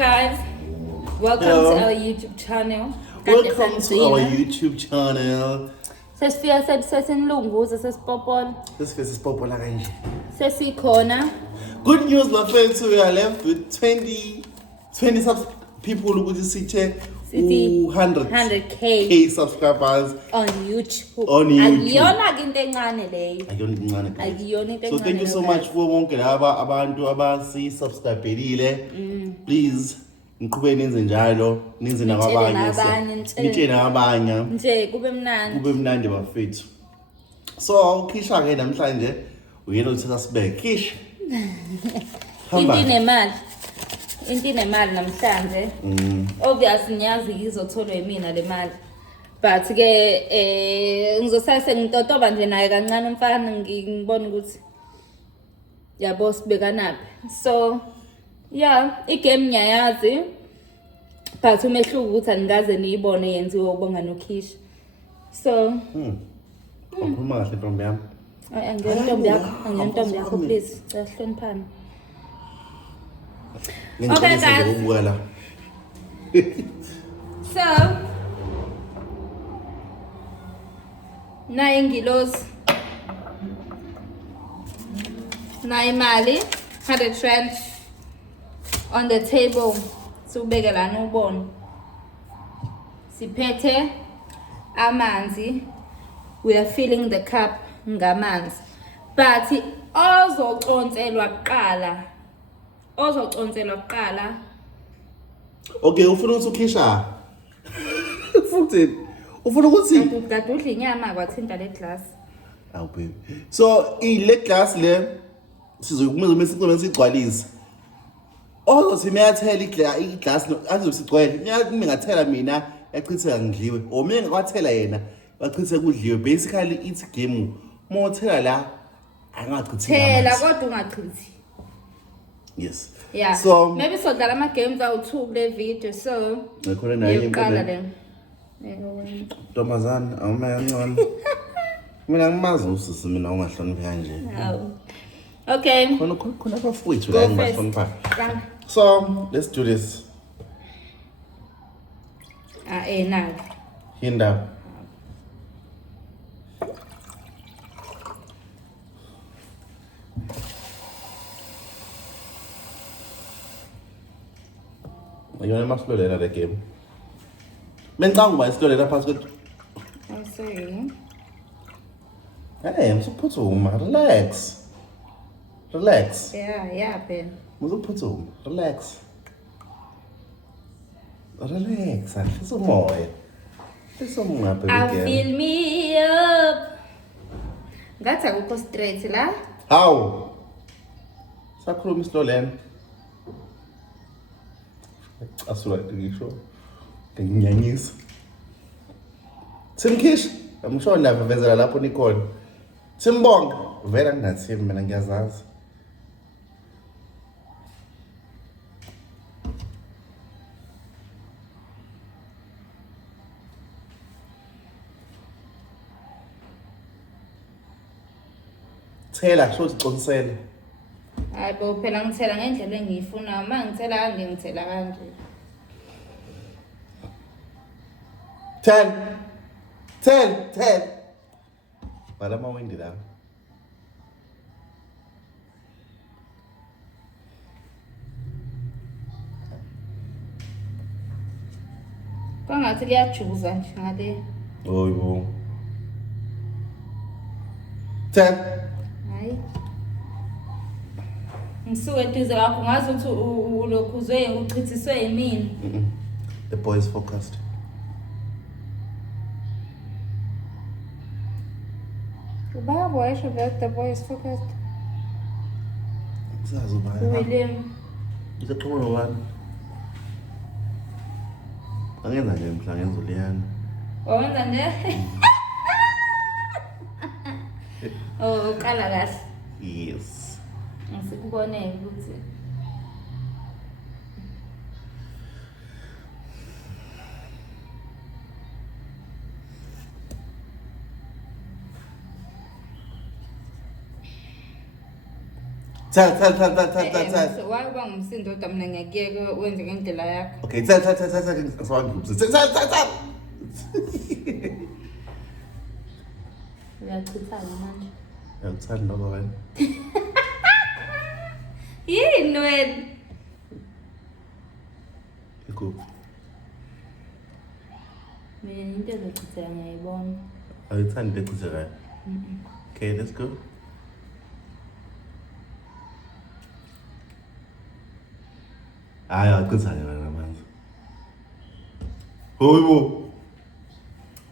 guys, welcome Hello. to our YouTube channel. Welcome to our YouTube channel. Sesifika sesinilunguza sesipopola. Sesifike sesipopola kanje. Sesikhona. Good news, my friends. We are left with 20 people ukuthi sithe 100K subscribers on YouTube. Akuyona ke into encane leyo. Akuyona into encane. So thank you so much for bonke laba abantu abasi-subscribe-elile. Please niqhubeke nenze njalo, nenze nakwabanye. Nitshele nabanye. Nje kube mnandi bafethu. So Kisha ke namhlanje uyena uthatha sibeke. Kisha. Into inemali namhlanje. Obviously ngiyazi izotholwa yimina le mali. But ke ngizosase ngitotoba nje naye kancane umfana ngibona ukuthi yabo sibekanaphi. So yeah, igame ngiyayazi. But umehluko ukuthi angaze niyibone yenziwe ubonga noKisha. So Ukhuluma kahle ntombi yami. Angentombi yakho please. Sihloniphana. Okay guys. So nayi ngilozi. Nayi imali 100 rand on the table. Subeke lana ubone. Siphethe amanzi. We are filling the cup ngamanzi. But ozoconselwa kuqala. Okay, ufuna ukuthi uKisha. Futhi ufuna ukuthi Gadudla inyama kwathinta le glass. Aw baby. So le glass le sizokumeza sigcwalise. Ozothi meyathela iglass azosigcwele. Mingathela mina yachitheka ngidliwe. O mina ngakwathela yena wachitheka kudliwe. Basically it's game. Mothela la angachitheka. Thela kodwa ungachithi. Yes. Yeah. So maybe sodlala ama games awu2 kule video so. Ngikhona naye Uqala le. Ntombazana awumayancane. Mina ngimazi usisi mina ungahloniphi kanje. Hawu. Okay. Khona abafowethu la ngibahlonipha. So, let's do this. Now. Hinda. Ayona maslolela le game. Mengicanga uba islolela phasi kwethu. I see. Hey, msuphuthuma, relax. Yeah, Ben. Msuphuthuma, relax. Ahlisa umoya. I feel me up. Ngathi akukho straight la. Hawu. Sakhuluma isilolena. Asula ngisho. Nginyanyisa. Simkhish, ngisho nava vezela lapho nikhona. Simbonga, vela nginathi mina ngiyazazi. Thela kusho uconsela. Hayibo phela ngithela ngendlela engiyifuna. Mangithela kanje ngithela kanje. Tell. Bala mawindi la. Kwangathi liyajuza nje ngale. Oyibo. Tell. Hayi. Ngisuke eduze kwakho ngazi ukuthi ulokhuzwe uchithiswe yimini. The boy is focused. Baba, I should bet the boy is focused. William. Isaxhuma wani. Angenza nje mhla ngenza uliyana. Wenza nje? Uqala kahle. Yes. Ngisikubone ukuthi Tell. So why ngumsindo kodwa mina ngiyakuyeka wenze ngendlela yakho. Okay, tell. Tell. Uyachithana manje. Ngiyakuthandwa wena. Yini wena? Ikuphi? Mina into ezochitheka ngiyayibona. Awuthandi echithekayo? Okay, let's go. Hayi, achithane wena manje. Hoyibo.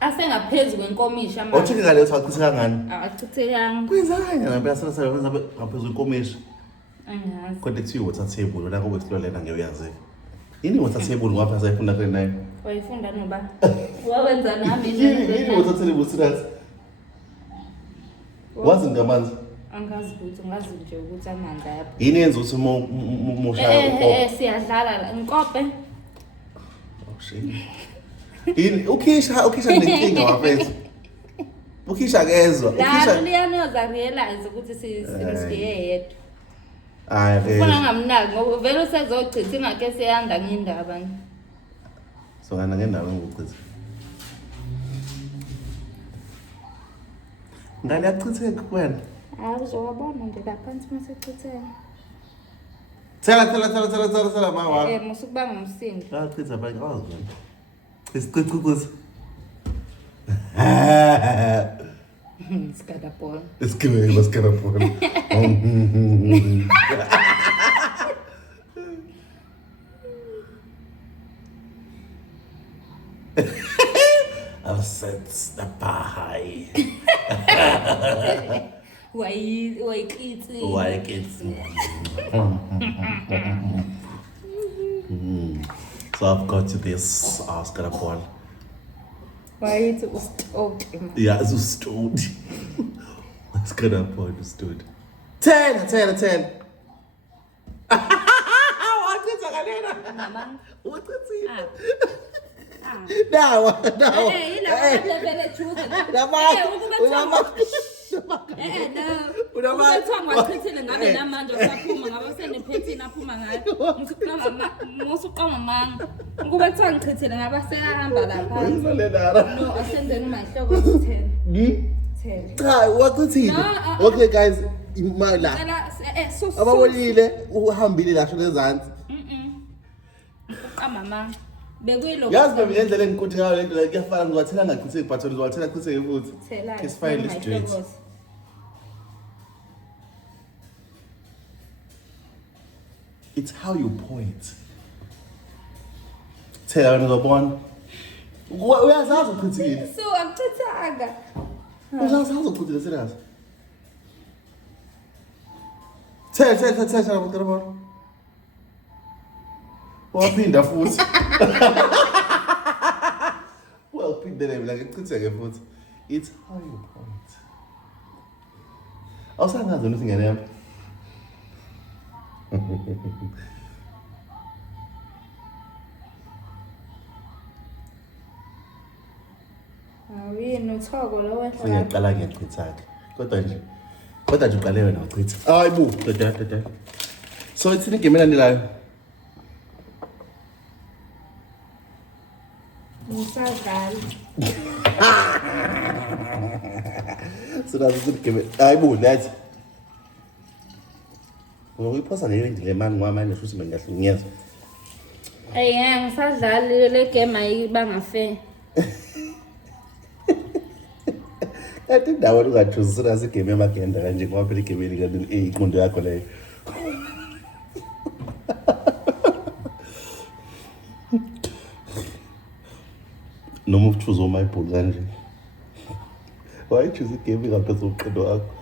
Asengaphezu kwenkomisha manje. Othi ngale uthi achitheka ngani? Akachithekanga. Kwenzakani ngempela senza ngaphezu kwenkomishi? Angazi. Kodwa kuthiwa water table la ngoba explore lena ngiyoyazi. Yini water table ngapha sayifunda kule nayo? Wayifunda noba? Wawenza nami Yini water table serious? Wazi ngamanzi? Angazi ukuthi ngazi nje ukuthi amanzi ayapha. Yini yenza ukuthi moshaya Siyadlala la inkope. Oh shit. Yini ukhisha nenkinga wafethu. Ukhisha kezwa. La liyanoza realize ukuthi siye yedwa. Hayi ke. Ufuna ngamnaki ngoba vele usezochitha ingakhe seyanda ngendaba nje. So ngana ngendaba ngokuchitha. Ngale yachitheka kwena. Hayi uzowabona nje laphansi masechitheka. Thela mama. Musukubanga umsindo. Chitha bani kwazi wena. Isiqiqiqisi. Skadapol. Skadapol. I've set the bar high. Why kids? So I've got to this Skadapol. Why it was stopped? Yeah, so stood. Skadapol stood. 10. Wachitha kanena. Mama. Wachithile. Dawa. Yila vele chuza. Wachithile ngabe namanje usaphuma ngabe usenephethini aphuma ngayo. Musuqonga manga. Ukuba kuthiwa ngichithile ngabe seyahamba lapha. No, asenzeni mahloko 10. 10. Cha, wachithile. Okay guys, imala. Ababonile uhambile lasho lezansi. Uqama manga. Bekuyilo. Yazi baby ngendlela engikuthi ngayo lento la kuyafana ngiwathela ngachitheki but ngizowathela chitheke futhi. It's fine straight. It's how you point. Thela wena uzobona. Uyazazi uchithile. So akuchithanga. Uyazazi uchithile serious. Thela mntwana. Waphinda futhi. Well, phindele mina ngichitheke futhi. It's how you point. Awusangazi ukuthi ngene yami. Awuyini uthoko lo wehla. Ngiyaqala ngiyachithaka. Kodwa nje uqale wena uchitha. Hayi bu, dada. So itsini game elandelayo. Ngisadlala. So that's itsini game. Hayi bu, let's. Ngiyiphosa le mani ngwamanje futhi mina ngiyahlukunyezwa. Ngisadlala le game ayibanga fair. Kanti indawo ungathusi serious igame yamagenda kanje ngoba phela igame lika iqondo yakho leyo. Noma uchoose umayibhulu kanje. Why choose igame ngaphezu koqondo wakho?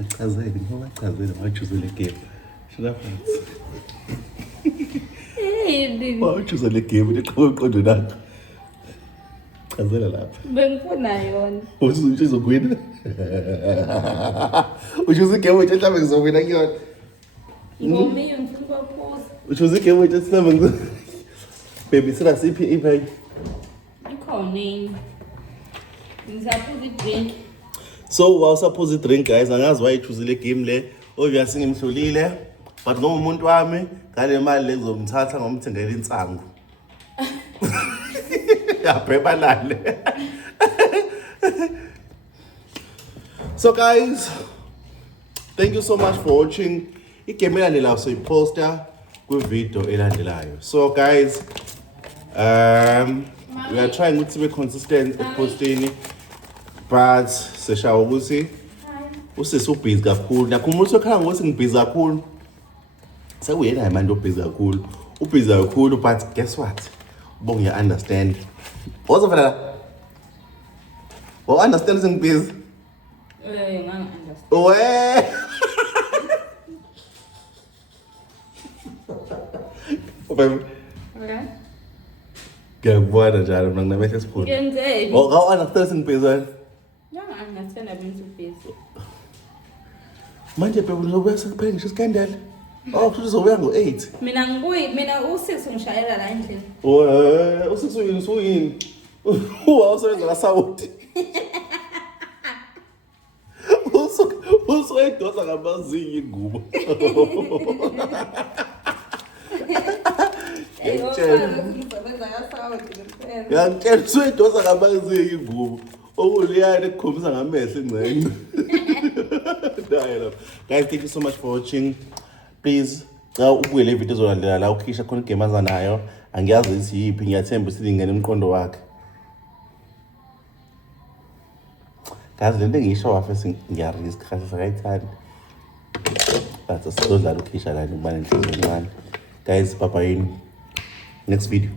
Achazele ngoba achazele wachoose le game. Shila phansi. Wachoose le game liqondo lakho. Chazela lapha. Bengifuna yona. Uzokwina. Uchoose igame ethi mhlawumbe ngizowina kuyona. Ngomi ngifuna ukuphuza. Uchoose igame ethi mhlawumbe baby sira siphi iphi? Ikhona yini? Ngizaphuza idrink. So wawusaphuza i-drink guys, angazi wayichuze le game le. Obviously ngimhlulile, but ngoba umuntu wami ngale mali le ngizomthatha ngomthengela insangu. Yaphephalale. So guys, thank you so much for watching. Igame elandelayo soyiposta kwi-video elandelayo. So guys, we are trying to be consistent posting, but seshawa ukuthi usisi ubhizi kakhulu. Nakho ukuthi ukhala ngokuthi ngibhizi kakhulu. Sekuyena manje ubhizi kakhulu. Ubhizi kakhulu, but guess what? Ubonge you understand. What's up? Oh, understand sing busy. Ngang-understand. Owe. Baby. Okay. Ngiyakubona njalo mina nginamehlo esiphula. Ngenzeni? Oh, ka understand sing busy. Ngang-understand I've been too busy. Manje baby uzobuya sekuphele ngisho iskandal. Oh, futhi uzobuya ngo-8. Mina u-6 ngishayela la endlini. Owe, usuyini? Wawusebenza kaSaudi. Usoyidosa ngamazinyo ingubo. Ngiyakutshela usoyidosa ngamazinyo ingubo. Okuliyani ekukhombisa ngamehlo ingcenye. Guys, thank you so much for watching. Please, ubuye le video zolandela la ukhisha khona igame azanayo. Angiyazi ukuthi yiphi, ngiyathemba ukuthi ingene umqondo wakhe. Guys, le nto engiyisho wafese ngiyarisk khasi sakayithandi. But sizodlala ukhisha la ngibane inhliziyo encane. Guys, bye bye. Next video.